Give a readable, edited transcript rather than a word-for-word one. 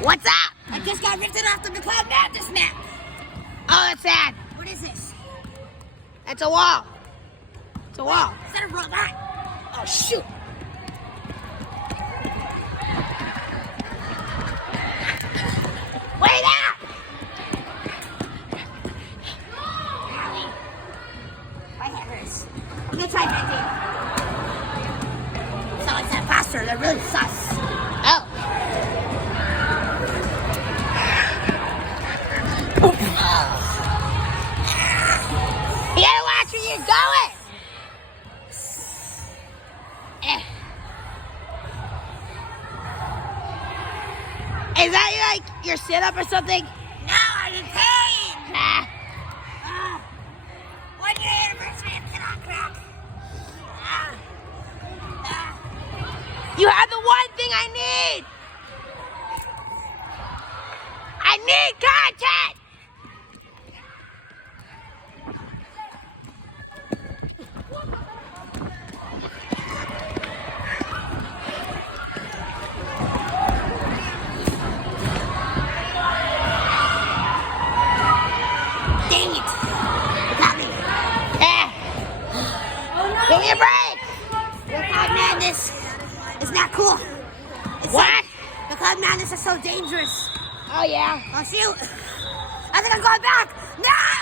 What's up? I just got ripped off the McCloud Madness map. Oh, that's sad. What is this? It's a wall. It's a wall. Is that a robot? Oh, shoot. Wait up! Owie. My head hurts. I'm gonna try venting. Someone's an imposter. They're really sus. Oh. You gotta watch where you're going. Is that your sit-up or something? No, I'm in pain. Nah. 1 year anniversary of Kid on Crack. You have the one thing I need. I need content. Dang it. Got me. Give me a break. McCloud Madness is not cool. It's What? McCloud Madness is so dangerous. Oh, yeah. Oh, shoot. I think I'm going back. No!